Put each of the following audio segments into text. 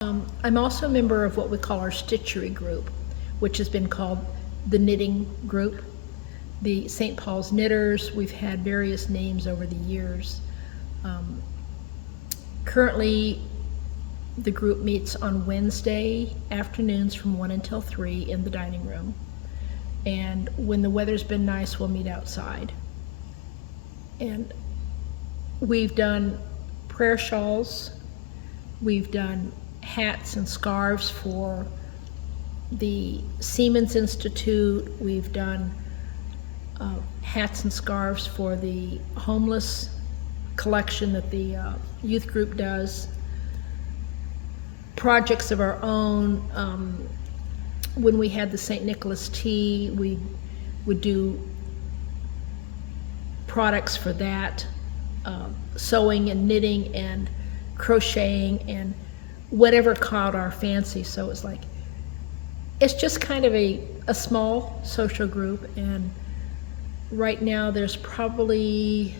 I'm also a member of what we call our Stitchery Group, which has been called the Knitting Group, the St. Paul's Knitters. We've had various names over the years. Currently, the group meets on Wednesday afternoons from 1 until 3 in the dining room. And when the weather's been nice, we'll meet outside. And we've done prayer shawls, we've done hats and scarves for the Seamen's Institute, we've done hats and scarves for the homeless collection that the youth group does, projects of our own. When we had the St. Nicholas tea, we would do products for that, sewing and knitting and crocheting and whatever caught our fancy. So it's just kind of a small social group, and right now there's probably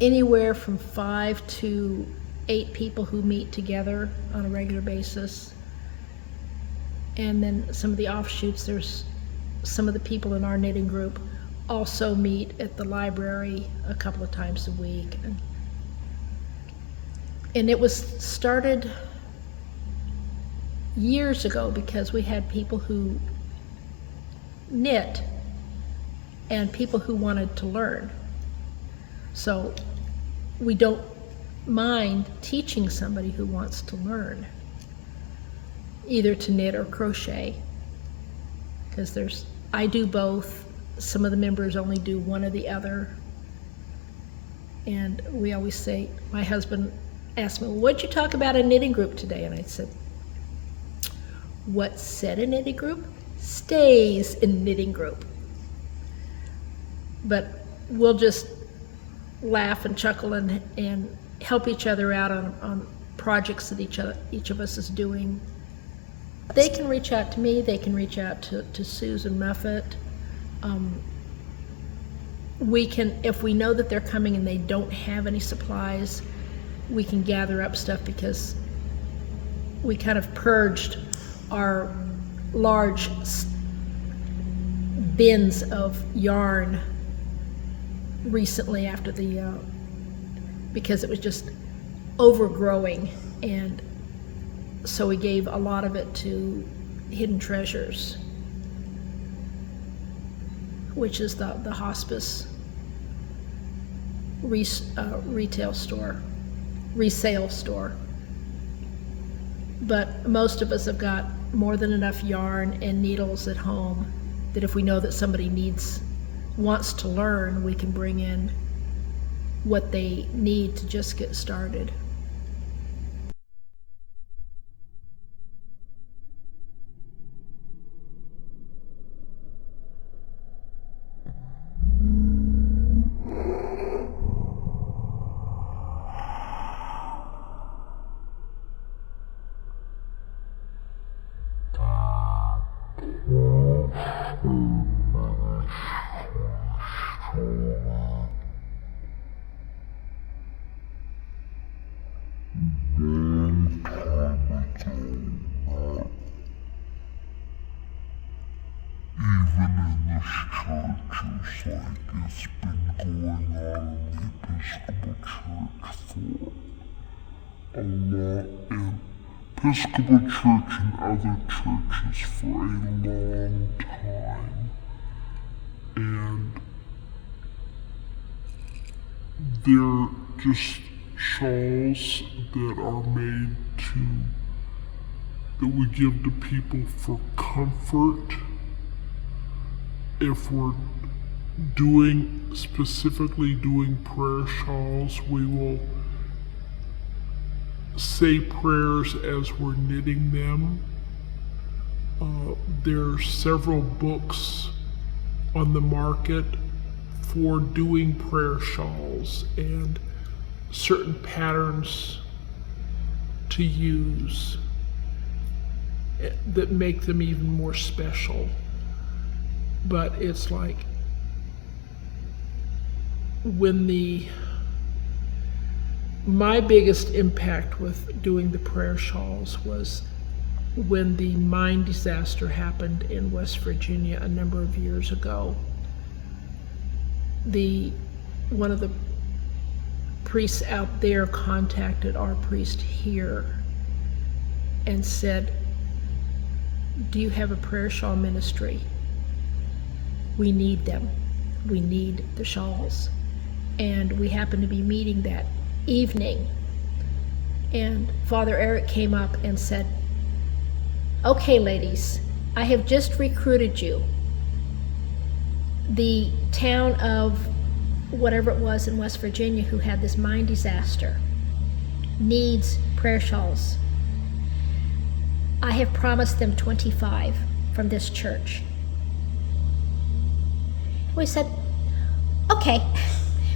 anywhere from 5 to 8 people who meet together on a regular basis. And then some of the offshoots, there's some of the people in our knitting group also meet at the library a couple of times a week. And it was started years ago because we had people who knit and people who wanted to learn. So we don't mind teaching somebody who wants to learn either to knit or crochet, because I do both. Some of the members only do one or the other. And we always say, my husband asked me, well, what'd you talk about in knitting group today? And I said, what's said in knitting group stays in knitting group. But we'll just laugh and chuckle and help each other out on projects that each of us is doing. They can reach out to me, they can reach out to Susan Muffet. We can, if we know that they're coming and they don't have any supplies, we can gather up stuff, because we kind of purged our large bins of yarn recently after because it was just overgrowing, and so we gave a lot of it to Hidden Treasures, which is the hospice resale store. But most of us have got more than enough yarn and needles at home that if we know that somebody wants to learn, we can bring in what they need to just get started. Even in this church, it's been going on in the Episcopal Church for a lot, in Episcopal Church and other churches for a long time. And they're just shawls that are made that we give to people for comfort. If we're specifically doing prayer shawls, we will say prayers as we're knitting them. There are several books on the market for doing prayer shawls and certain patterns to use that make them even more special. But it's like when my biggest impact with doing the prayer shawls was when the mine disaster happened in West Virginia a number of years ago. One of the priests out there contacted our priest here and said, "Do you have a prayer shawl ministry? We need them. We need the shawls." And we happened to be meeting that evening, and Father Eric came up and said, "Okay, ladies, I have just recruited you. The town of whatever it was in West Virginia who had this mine disaster needs prayer shawls. I have promised them 25 from this church." We said, okay.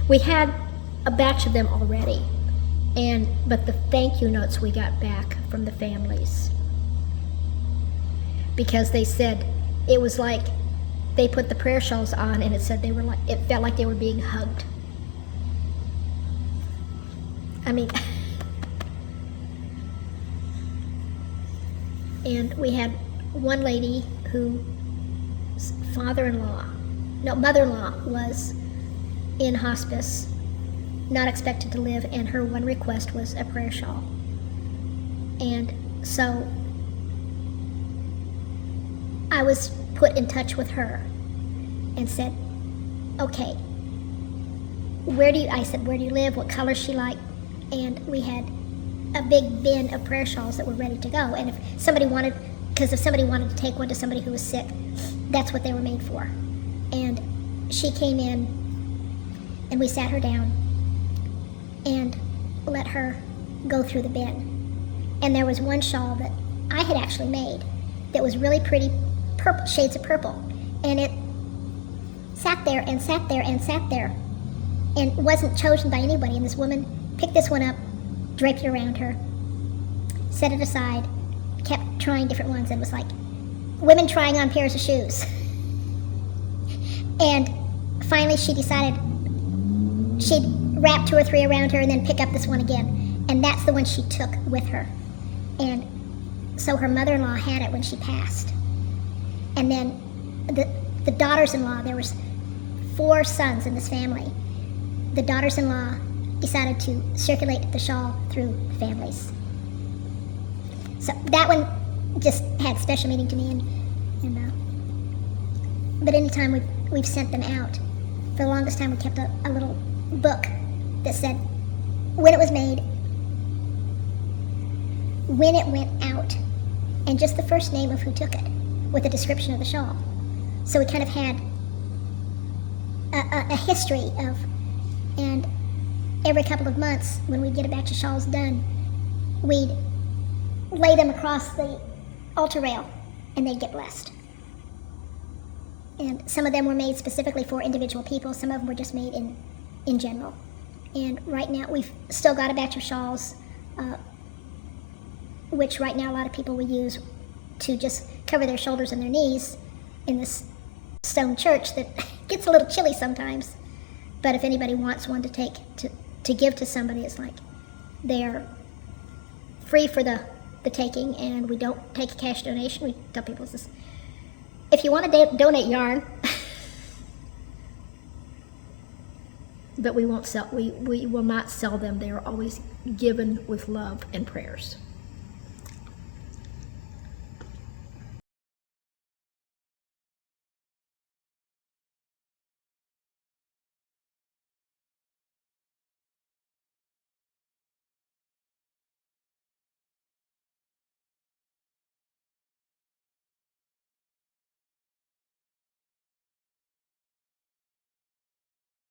We had a batch of them already, but the thank you notes we got back from the families, because they said it was like they put the prayer shawls on and it said it felt like they were being hugged. I mean, and we had one lady whose mother-in-law was in hospice, not expected to live, and her one request was a prayer shawl. And so I was put in touch with her and said, okay, I said, where do you live? What color she like? And we had a big bin of prayer shawls that were ready to go. And if somebody wanted to take one to somebody who was sick, that's what they were made for. And she came in, and we sat her down and let her go through the bin. And there was one shawl that I had actually made that was really pretty purple, shades of purple. And it sat there and sat there and sat there and wasn't chosen by anybody. And this woman picked this one up, draped it around her, set it aside, kept trying different ones, and was like women trying on pairs of shoes. And finally she decided she'd wrap 2 or 3 around her and then pick up this one again. And that's the one she took with her. And so her mother-in-law had it when she passed. And then the daughters-in-law, there was 4 sons in this family. The daughters-in-law decided to circulate the shawl through families. So that one just had special meaning to me. But anytime we've sent them out, for the longest time we kept a little book that said when it was made, when it went out, and just the first name of who took it, with a description of the shawl. So we kind of had a history of, and every couple of months when we'd get a batch of shawls done, we'd lay them across the altar rail and they'd get blessed. And some of them were made specifically for individual people, some of them were just made in general. And right now we've still got a batch of shawls, which right now a lot of people will use to just cover their shoulders and their knees in this stone church that gets a little chilly sometimes. But if anybody wants one to give to somebody, it's like they're free for the taking, and we don't take a cash donation. We tell people this: if you want to donate yarn, but we won't sell. We will not sell them. They are always given with love and prayers.